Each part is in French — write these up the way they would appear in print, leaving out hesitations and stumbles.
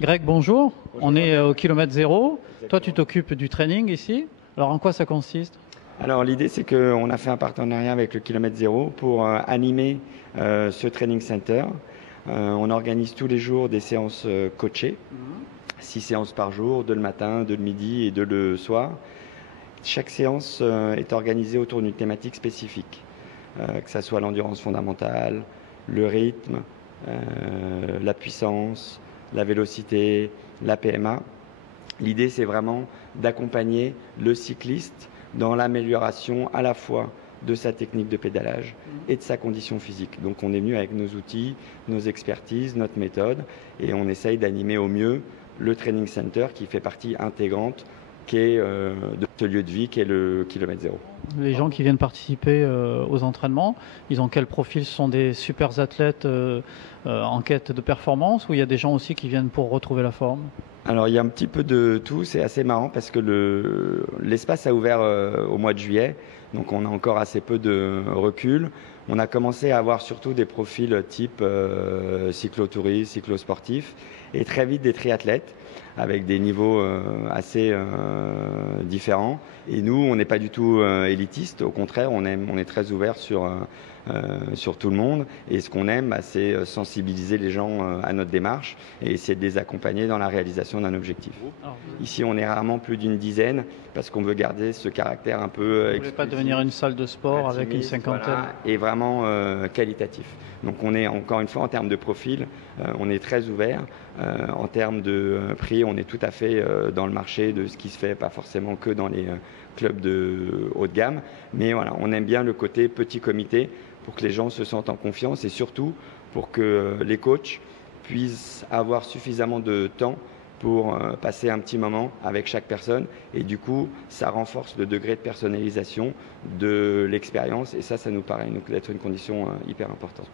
Greg, bonjour. Bonjour. On est au kilomètre zéro. Exactement. Toi, tu t'occupes du training ici. Alors, en quoi ça consiste? Alors l'idée c'est qu'on a fait un partenariat avec le Kilomètre Zéro pour animer ce training center. On organise tous les jours des séances coachées, 6 séances par jour, 2 le matin, 2 le midi et 2 le soir. Chaque séance est organisée autour d'une thématique spécifique, que ce soit l'endurance fondamentale, le rythme, la puissance, la vélocité, la PMA. L'idée c'est vraiment d'accompagner le cycliste dans l'amélioration à la fois de sa technique de pédalage et de sa condition physique. Donc on est venu avec nos outils, nos expertises, notre méthode et on essaye d'animer au mieux le training center qui fait partie intégrante de ce lieu de vie qui est le Kilomètre Zéro. Les gens qui viennent participer aux entraînements, ils ont quel profil? Ce sont des super athlètes en quête de performance ou il y a des gens aussi qui viennent pour retrouver la forme? Alors il y a un petit peu de tout, c'est assez marrant parce que l'espace a ouvert au mois de juillet, donc on a encore assez peu de recul. On a commencé à avoir surtout des profils type cyclotouristes, cyclosportifs et très vite des triathlètes avec des niveaux assez différents. Et nous, on n'est pas du tout élitiste, au contraire, on est très ouvert sur tout le monde. Et ce qu'on aime, c'est sensibiliser les gens à notre démarche et essayer de les accompagner dans la réalisation d'un objectif. Ici, on est rarement plus d'une dizaine parce qu'on veut garder ce caractère un peu Vous ne voulez pas devenir une salle de sport avec une cinquantaine? Voilà, et vraiment qualitatif. Donc on est encore une fois en termes de profil, on est très ouvert. En termes de prix, on est tout à fait dans le marché de ce qui se fait, pas forcément que dans les clubs de haut de gamme. Mais voilà, on aime bien le côté petit comité pour que les gens se sentent en confiance et surtout pour que les coachs puissent avoir suffisamment de temps pour passer un petit moment avec chaque personne et du coup ça renforce le degré de personnalisation de l'expérience et ça nous paraît être une condition hyper importante.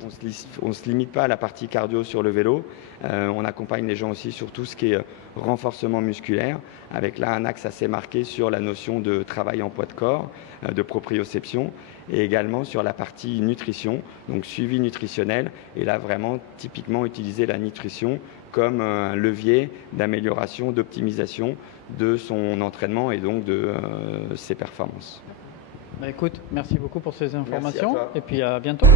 On se limite pas à la partie cardio sur le vélo, on accompagne les gens aussi sur tout ce qui est renforcement musculaire avec là un axe assez marqué sur la notion de travail en poids de corps, de proprioception et également sur la partie nutrition, donc suivi nutritionnel et là vraiment typiquement utiliser la nutrition comme un levier d'amélioration, d'optimisation de son entraînement et donc de ses performances. Bah écoute, merci beaucoup pour ces informations Merci à toi. et puis à bientôt.